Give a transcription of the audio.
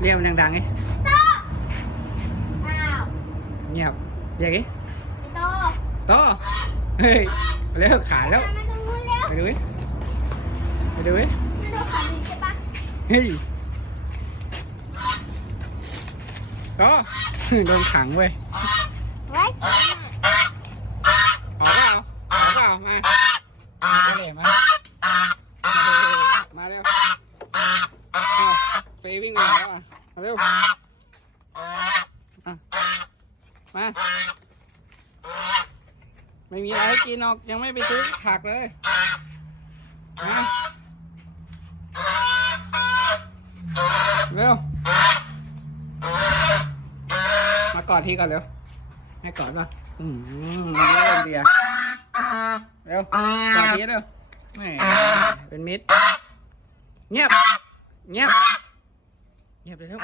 เรียกมันดังๆไงโตอ้าวเงียบเรียกไงไอ้โตโตเฮ้ยเร็วขาแล้วมาตรงนู้นเร็วไปดูดิไปดูดิมาดูขาดีใช่ปะเฮ้ยโตโดนขังเว้ยไว้ออกเปล่าออกเปล่ามามาเลยมามาเร็วอ้าว เฟยวิ่งมาแล้วอะมาเร็วอะมา ไม่มีอะไรให้กินหรอกยังไม่ไปซื้อผักเลยมาเร็ว มากอดทีก่อนเร็วให้กอดป่ะอืมเร็วเดียเร็วกอดทีเร็วแหมเป็นมิตรเงียบ เงียบ เงียบไปแล้ว